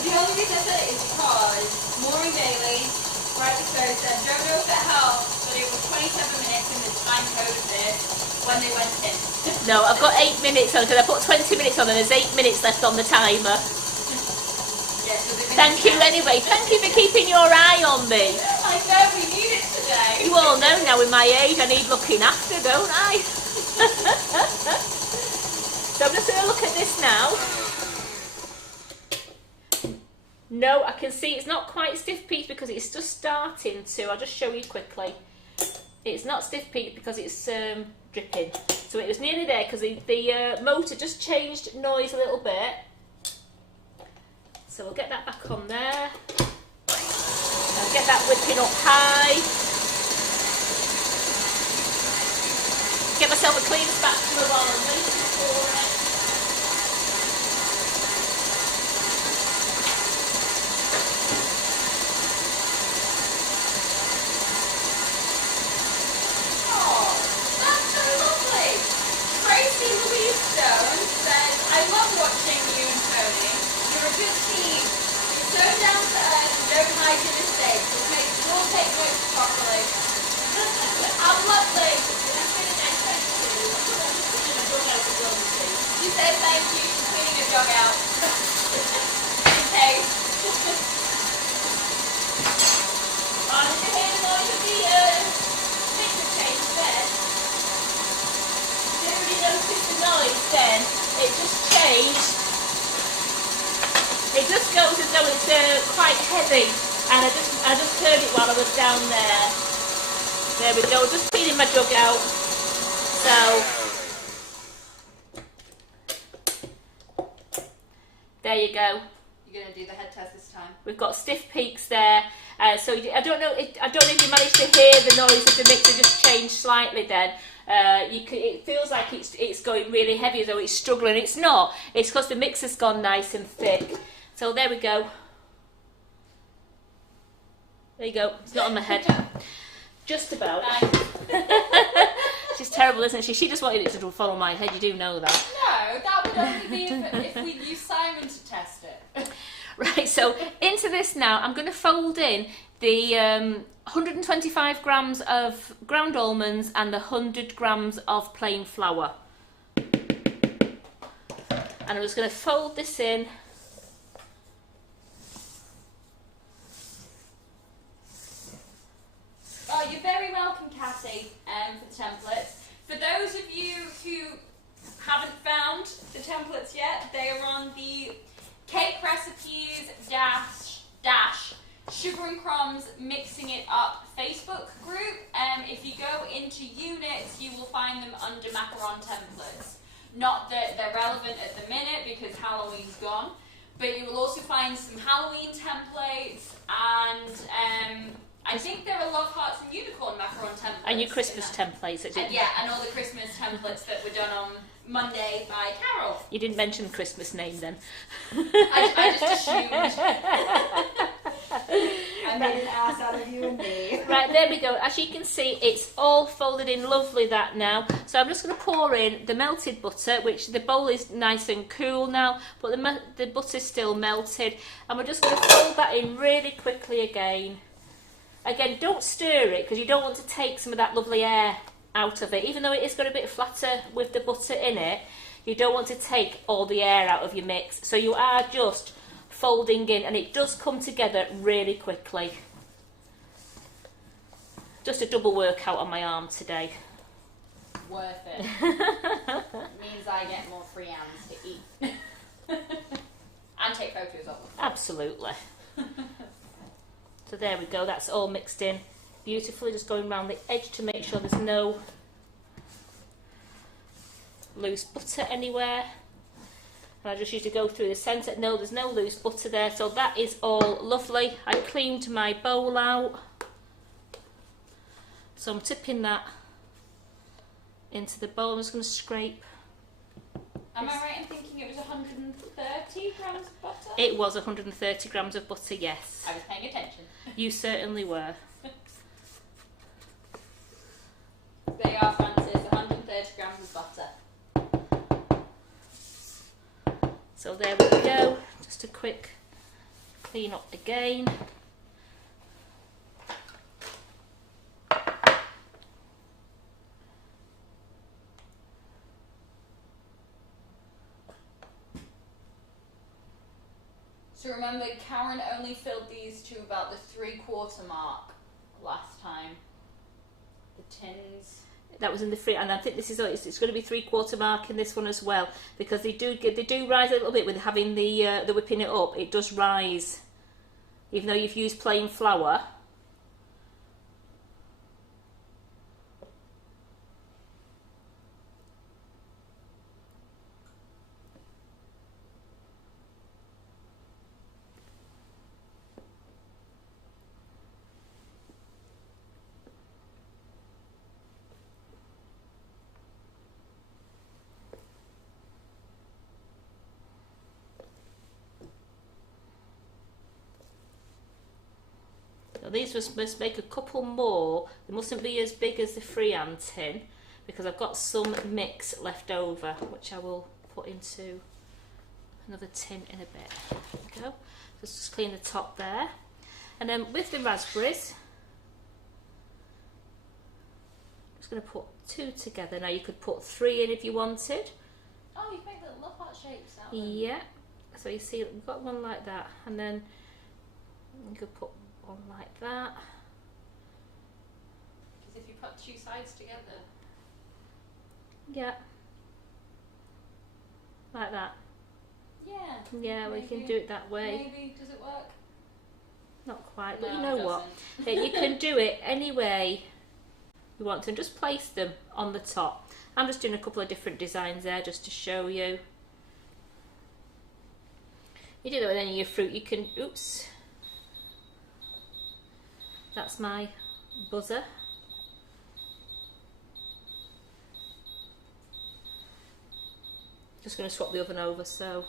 the only reason I said it is because Maureen Bailey, rightly so, said, don't know if it helps, but it was 27 minutes in the time code of this when they went in. No, I've got 8 minutes on, because I put 20 minutes on and there's 8 minutes left on the timer. Yeah, so Thank you anyway. Thank you for keeping your eye on me. I know, we need it today. You all know now with my age I need looking after, don't I? So I'm just going to look at this now. No, I can see it's not quite stiff peaked because it's just starting to. I'll just show you quickly. It's not stiff peaked because it's dripping. So it was nearly there because the motor just changed noise a little bit. So we'll get that back on there. And get that whipping up high. Get myself a clean spatula while I'm waiting for it. good team. You're so down to earth. You don't hide your mistakes. We'll take notes properly. I'm lovely. That's really nice, thank you. I'm just putting my dog out as well, you see. You say thank you for cleaning your dog out. Okay. Oh, did you hear the noise of the mixer change then? Did everybody notice the noise then? It just changed. It just goes as though it's quite heavy, and I just heard it while I was down there. There we go, just cleaning my jug out. So there you go. You're going to do the head test this time. We've got stiff peaks there. So I don't know if you managed to hear the noise of the mixer just change slightly then. It feels like it's going really heavy as though it's struggling. It's not. It's because the mixer's gone nice and thick. So there we go. There you go. It's not on my head. Just about. She's terrible, isn't she? She just wanted it to follow my head. You do know that. No, that would only be if we used Simon to test it. Right, so into this now, I'm going to fold in the 125 grams of ground almonds and the 100 grams of plain flour. And I'm just going to fold this in. Oh, you're very welcome, Cassie, for the templates. For those of you who haven't found the templates yet, they are on the Cake Recipes dash Sugar and Crumbs Mixing It Up Facebook group. If you go into units, you will find them under macaron templates. Not that they're relevant at the minute because Halloween's gone, but you will also find some Halloween templates and I think there are Love Hearts and Unicorn macaron templates. And your Christmas templates. Yeah, and all the Christmas templates that were done on Monday by Carol. You didn't mention the Christmas name then. I just assumed. I made an ass out of you and me. Right, there we go. As you can see, it's all folded in lovely that now. So I'm just going to pour in the melted butter, which the bowl is nice and cool now, but the butter's still melted. And we're just going to fold that in really quickly again. Again, don't stir it because you don't want to take some of that lovely air out of it. Even though it is got a bit flatter with the butter in it, you don't want to take all the air out of your mix. So you are just folding in, and it does come together really quickly. Just a double workout on my arm today. Worth it. It means I get more Friands to eat. And take photos of them. Absolutely. So there we go, that's all mixed in beautifully, just going around the edge to make sure there's no loose butter anywhere. And I just usually go through the centre. No, there's no loose butter there, so that is all lovely. I cleaned my bowl out, so I'm tipping that into the bowl. I'm just going to scrape. Am I right in thinking it was 130 grams of butter? It was 130 grams of butter, yes. I was paying attention. You certainly were. They are, Francis, 130 grams of butter. So there we go. Just a quick clean up again. So remember, Karen only filled these to about the 3/4 mark last time. The tins. That was in the free, and I think this is it's going to be 3/4 mark in this one as well, because they do rise a little bit with having the whipping it up. It does rise, even though you've used plain flour. So these must make a couple more. They mustn't be as big as the Friand tin, because I've got some mix left over, which I will put into another tin in a bit. There we go. Just clean the top there. And then with the raspberries, I'm just going to put 2 together. Now you could put 3 in if you wanted. Oh, you can make little love heart shapes out of them. Yeah. So you see, we've got one like that, and then you could put one like that. Because if you put 2 sides together. Yeah. Like that. Yeah. Yeah, we can do it that way. Maybe. Does it work? Not quite, but No, you know it what? You can do it any way you want to, and just place them on the top. I'm just doing a couple of different designs there just to show you. You do that with any of your fruit. You can, oops. That's my buzzer. Just going to swap the oven over, so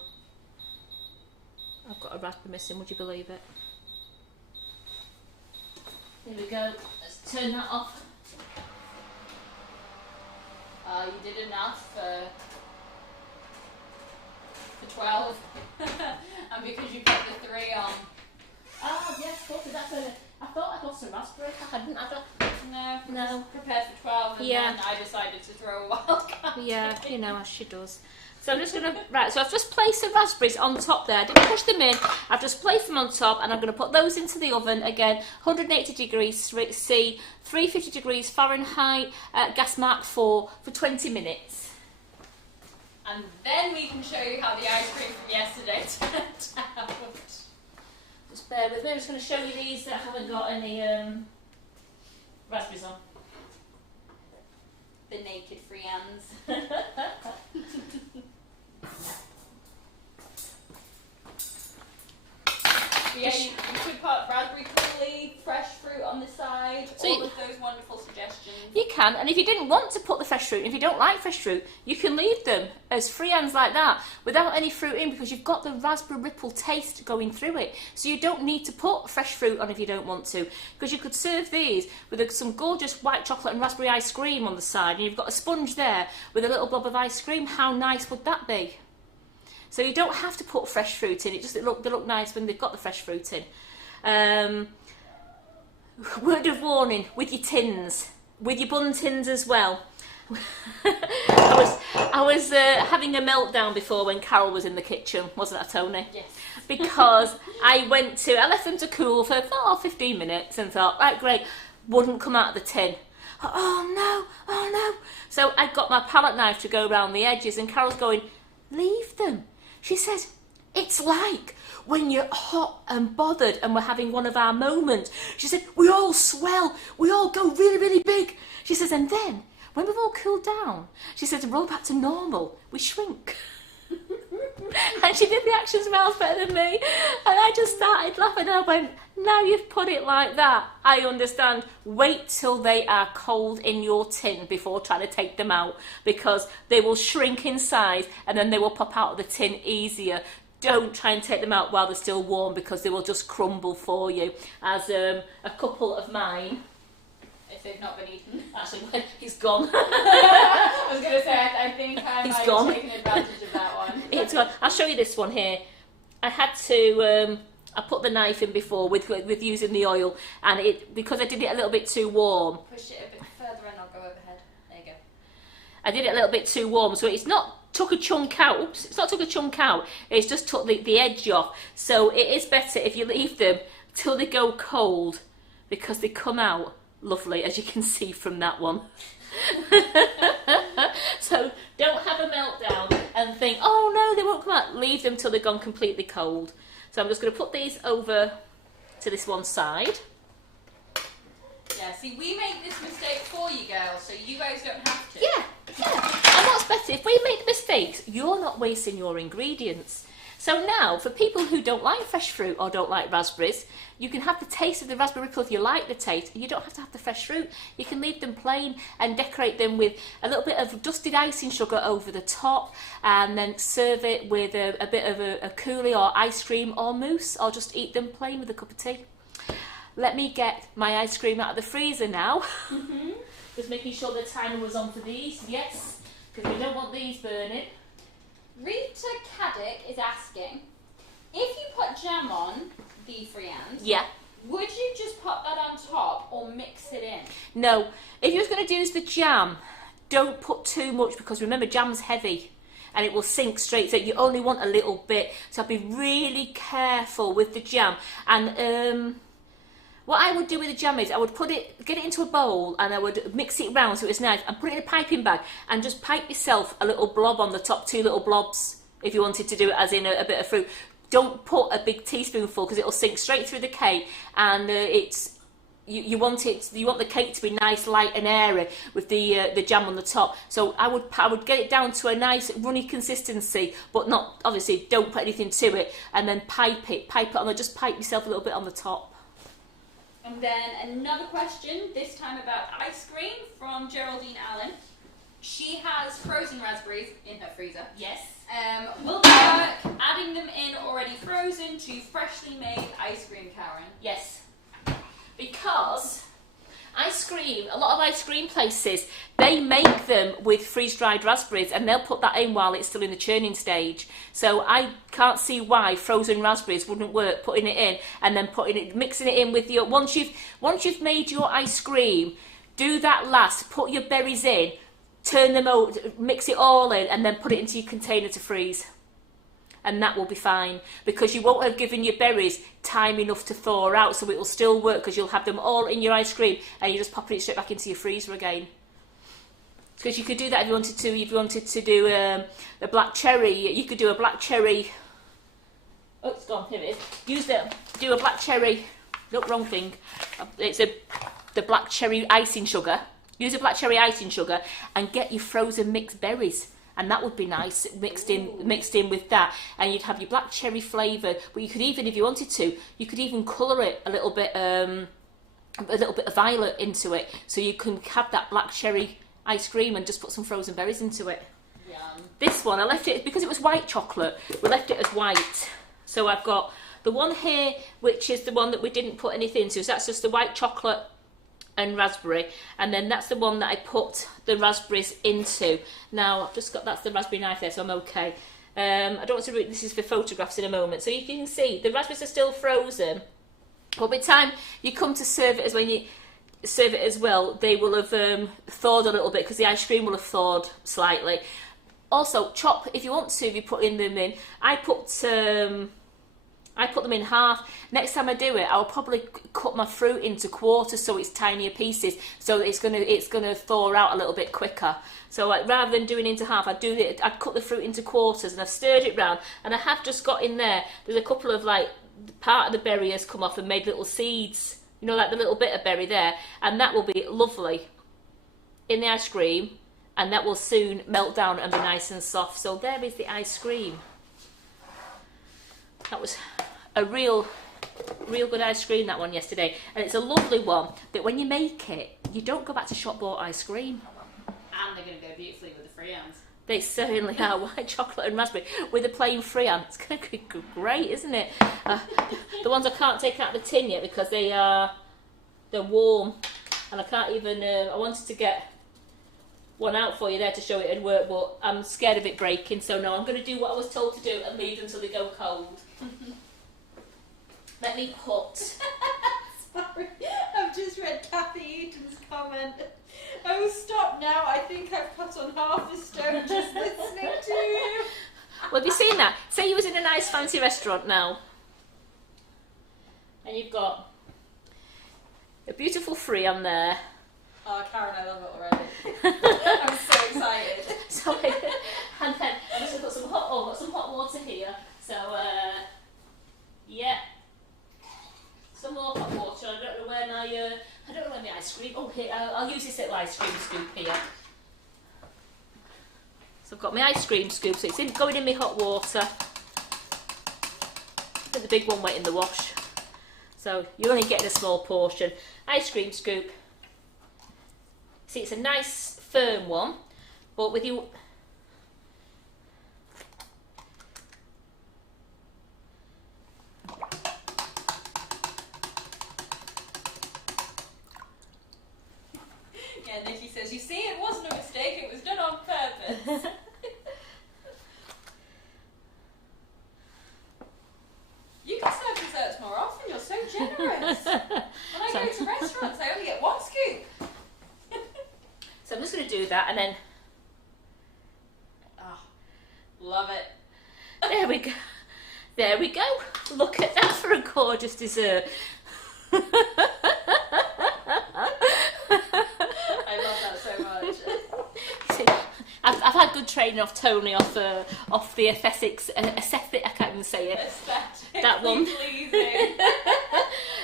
I've got a raspberry missing, would you believe it? Here we go, let's turn that off. You did enough for 12. And because you put the 3 on. Oh yes, of course, that's a, I thought I'd lost some raspberry, I hadn't, I thought. No. Prepared for 12 and then I decided to throw a wild card. Yeah, you know, as she does. So I'm just going to, right, so I've just placed the raspberries on top there. I didn't push them in, I've just placed them on top, and I'm going to put those into the oven again, 180 degrees C, 350 degrees Fahrenheit, gas mark 4 for 20 minutes. And then we can show you how the ice cream from yesterday turned out. Just bear with me, I'm just going to show you these that haven't got any raspberries on. The naked Friands. Yeah, you could put raspberry coulis, fresh fruit on the side, so all of those wonderful suggestions. You can, and if you didn't want to put the fresh fruit, if you don't like fresh fruit, you can leave them as Friands like that, without any fruit in, because you've got the raspberry ripple taste going through it. So you don't need to put fresh fruit on if you don't want to, because you could serve these with some gorgeous white chocolate and raspberry ice cream on the side, and you've got a sponge there with a little blob of ice cream. How nice would that be? So you don't have to put fresh fruit in, they look nice when they've got the fresh fruit in. Word of warning, with your tins, with your bun tins as well. I was having a meltdown before when Carol was in the kitchen, wasn't I, Tony? Yes. Because I left them to cool for 15 minutes and thought, right, great, wouldn't come out of the tin. Oh no. So I got my palette knife to go around the edges, and Carol's going, leave them. She says, it's like when you're hot and bothered and we're having one of our moments. She said, we all swell, we all go really, really big. She says, and then, when we've all cooled down, she says, roll back to normal, we shrink. And she did the actions miles better than me. And I just started laughing, and I went, now you've put it like that, I understand. Wait till they are cold in your tin before trying to take them out, because they will shrink in size and then they will pop out of the tin easier. Don't try and take them out while they're still warm, because they will just crumble for you. As a couple of mine, if they've not been eaten. Actually, he's gone. I was going to say, I think I He's might gone. have taken advantage of that one. It's gone. I'll show you this one here. I had to, I put the knife in before with using the oil, and because I did it a little bit too warm. Push it a bit further and I'll go overhead. There you go. I did it a little bit too warm, so it's not took a chunk out. It's not took a chunk out. It's just took the edge off. So it is better if you leave them till they go cold, because they come out lovely, as you can see from that one. So don't have a meltdown and think, oh no, they won't come out. Leave them till they've gone completely cold. So I'm just going to put these over to this one side. Yeah, see, we make this mistake for you girls, so you guys don't have to. Yeah. And what's better, if we make mistakes, you're not wasting your ingredients. So now, for people who don't like fresh fruit or don't like raspberries, you can have the taste of the raspberry ripple if you like the taste. You don't have to have the fresh fruit. You can leave them plain and decorate them with a little bit of dusted icing sugar over the top, and then serve it with a bit of a coulis or ice cream or mousse, or just eat them plain with a cup of tea. Let me get my ice cream out of the freezer now. Just making sure the timer was on for these. Yes, because we don't want these burning. Rita Paddock is asking, if you put jam on the Friands, Yeah. would you just put that on top or mix it in? No, if you're going to use the jam, don't put too much, because remember, jam's heavy and it will sink straight, so you only want a little bit. So be really careful with the jam. And what I would do with the jam is I would get it into a bowl, and I would mix it round so it's nice, and put it in a piping bag, and just pipe yourself a little blob on the top, 2 little blobs, if you wanted to do it as in a bit of fruit. Don't put a big teaspoonful, because it'll sink straight through the cake, and you want the cake to be nice, light and airy with the jam on the top. So I would get it down to a nice runny consistency, but not, obviously, don't put anything to it, and then pipe it on. Just pipe yourself a little bit on the top. And then another question, this time about ice cream, from Geraldine Allen. She has frozen raspberries in her freezer. Yes. Will it work adding them in already frozen to freshly made ice cream, Karen? Yes. Because ice cream, a lot of ice cream places, they make them with freeze-dried raspberries, and they'll put that in while it's still in the churning stage. So I can't see why frozen raspberries wouldn't work, putting it in and then mixing it in with your, once you've made your ice cream, do that last, put your berries in, turn them out, mix it all in, and then put it into your container to freeze. And that will be fine, because you won't have given your berries time enough to thaw out, so it will still work, because you'll have them all in your ice cream, and you're just popping it straight back into your freezer again. Because you could do that if you wanted to. If you wanted to do a black cherry, you could do a black cherry. Oh, it's gone. Here it is. Do a black cherry. Nope, wrong thing. It's the black cherry icing sugar. Use a black cherry icing sugar and get your frozen mixed berries. And that would be nice, mixed in with that, and you'd have your black cherry flavour. But you could even, if you wanted to, you could even colour it a little bit of violet into it, so you can have that black cherry ice cream and just put some frozen berries into it. Yum. This one, I left it, because it was white chocolate, we left it as white. So I've got the one here, which is the one that we didn't put anything into, so that's just the white chocolate and raspberry, and then that's the one that I put the raspberries into. Now I've just got, that's the raspberry knife there, so I'm okay. I don't want to read, this is for photographs in a moment. So you can see the raspberries are still frozen, but by the time you come to serve it, when you serve it as well, they will have thawed a little bit, because the ice cream will have thawed slightly. Also, chop, if you want to, if you're putting them in, I put them in half. Next time I do it, I'll probably cut my fruit into quarters, so it's tinier pieces, so it's gonna thaw out a little bit quicker. So rather than doing it into half, I'd cut the fruit into quarters, and I've stirred it round, and I have just got in there. There's a couple of, like, part of the berry has come off and made little seeds. You know, like the little bit of berry there, and that will be lovely in the ice cream, and that will soon melt down and be nice and soft. So there is the ice cream. That was a real good ice cream, that one, yesterday. And it's a lovely one that when you make it, you don't go back to shop bought ice cream. And they're going to go beautifully with the Friands. They certainly are. White chocolate and raspberry with a plain Friand. It's going to be great, isn't it? The ones I can't take out of the tin yet, because they're warm, and I can't even. I wanted to get one out for you there to show it would work, but I'm scared of it breaking. So no, I'm going to do what I was told to do and leave them until they go cold. Let me put. Sorry, I've just read Kathy Eaton's comment. Oh, stop now. I think I've put on half a stone just listening to you. Well, have you seen that? Say you was in a nice fancy restaurant now, and you've got a beautiful Friand there. Oh, Karen, I love it already. I'm so excited. Sorry. And then I've just got some hot water here. So, yeah. Some more hot water. I don't know where my ice cream. Oh, here, I'll use this little ice cream scoop here. So I've got my ice cream scoop. So it's going in my hot water. Put the big one wet in the wash. So you're only getting a small portion. Ice cream scoop. See, it's a nice firm one, but with you. Yeah, Nikki says, you see, it wasn't a mistake, it was done on purpose. generous. When I go to restaurants, I only get 1 scoop. So I'm just going to do that, and then Love it. there we go. There we go. Look at that for a gorgeous dessert. I love that so much. I've had good training off Tony off the aesthetics. I can't even say it. Aesthetically That one. pleasing.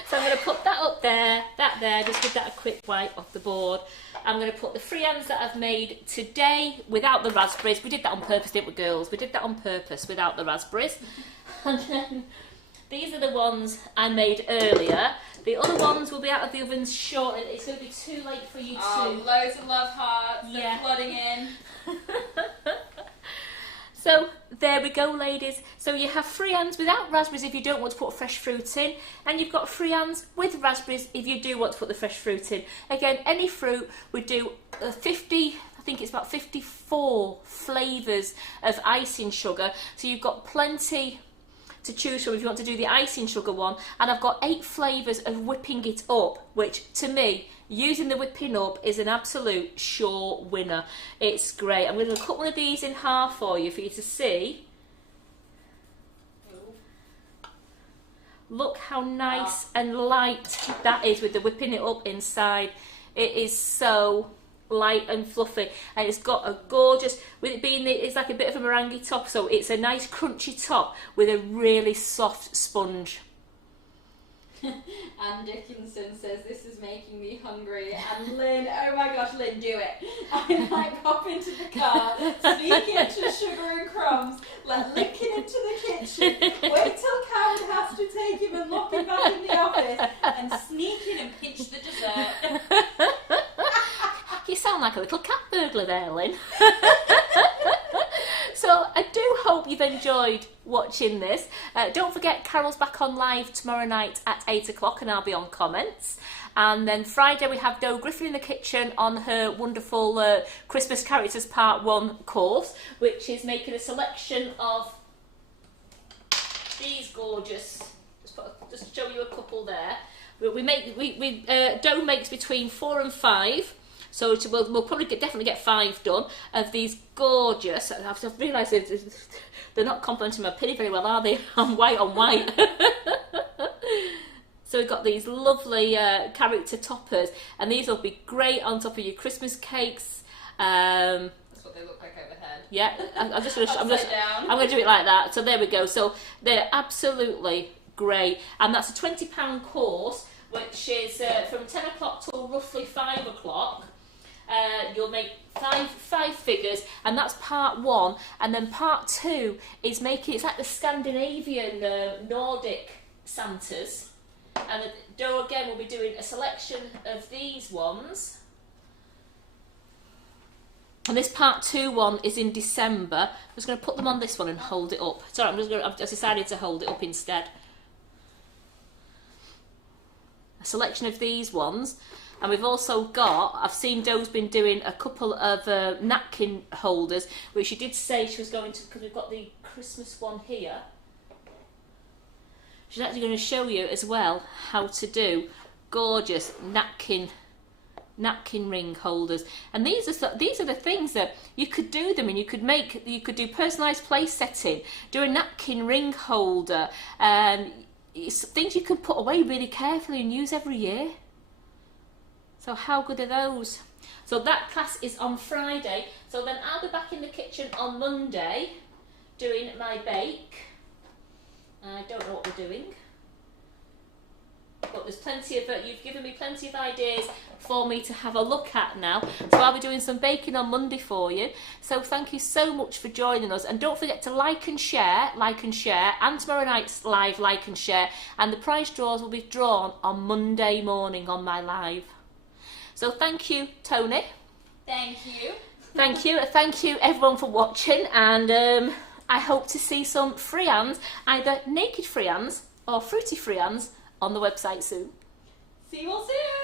So I'm going to put that up there, that there, just give that a quick wipe off the board. I'm going to put the Friands that I've made today without the raspberries. We did that on purpose, didn't we, girls? We did that on purpose without the raspberries. And then these are the ones I made earlier. The other ones will be out of the ovens shortly. It's going to be too late for you to... Loads of love hearts. Yeah. They're flooding in. So there we go, ladies. So you have Friands without raspberries if you don't want to put fresh fruit in, and you've got Friands with raspberries if you do want to put the fresh fruit in. Again, any fruit, we do 50, I think it's about 54 flavours of icing sugar. So you've got plenty to choose from if you want to do the icing sugar one, and I've got 8 flavours of whipping it up, which to me, using the whipping up is an absolute sure winner. It's great. I'm going to cut one of these in half for you to see. Look how nice and light that is with the whipping it up inside. It is so light and fluffy, and it's got a gorgeous, with it being, it's like a bit of a meringue top, so it's a nice crunchy top with a really soft sponge. Anne Dickinson says, this is making me hungry. And Lynn, oh my gosh, Lynn, do it. I might pop into the car, sneak into Sugar and Crumbs, let Lincoln into the kitchen, wait till Karen has to take him and lock him back in the office, and sneak in and pinch the dessert. You sound like a little cat burglar there, Lynn. So I do hope you've enjoyed watching this. Don't forget, Carol's back on live tomorrow night at 8 o'clock, and I'll be on comments. And then Friday we have Doe Griffin in the kitchen on her wonderful Christmas Characters Part 1 course, which is making a selection of these gorgeous, just to show you a couple there. Doe makes between 4 and 5. So we'll probably definitely get 5 done of these gorgeous. I've realised they're not complementing my penny very well, are they? I'm white on white. So we've got these lovely character toppers, and these will be great on top of your Christmas cakes. That's what they look like overhead. Yeah, I'm just going to. I'm down. going to do it like that. So there we go. So they're absolutely great, and that's a £20 course, which is from 10 o'clock till roughly 5 o'clock. You'll make five figures, and that's part 1. And then part 2 is making, it's like the Scandinavian Nordic Santas. And Doe again will be doing a selection of these ones. And this part 2 one is in December. I'm just going to put them on this one and hold it up. Sorry, I've decided to hold it up instead. A selection of these ones. And we've also got, I've seen Doe's been doing a couple of napkin holders, which she did say she was going to, because we've got the Christmas one here. She's actually going to show you as well how to do gorgeous napkin ring holders. And these are the things that you could do them, and you could do personalised place setting, do a napkin ring holder, and it's things you can put away really carefully and use every year. So how good are those? So that class is on Friday. So then I'll be back in the kitchen on Monday doing my bake. I don't know what we're doing, but there's plenty of you've given me plenty of ideas for me to have a look at now. So I'll be doing some baking on Monday for you. So thank you so much for joining us, and don't forget to like and share, and tomorrow night's live like and share, and the prize draws will be drawn on Monday morning on my live. So thank you, Tony. Thank you. Thank you everyone for watching, and I hope to see some Friands, either naked Friands or fruity Friands, on the website soon. See you all soon.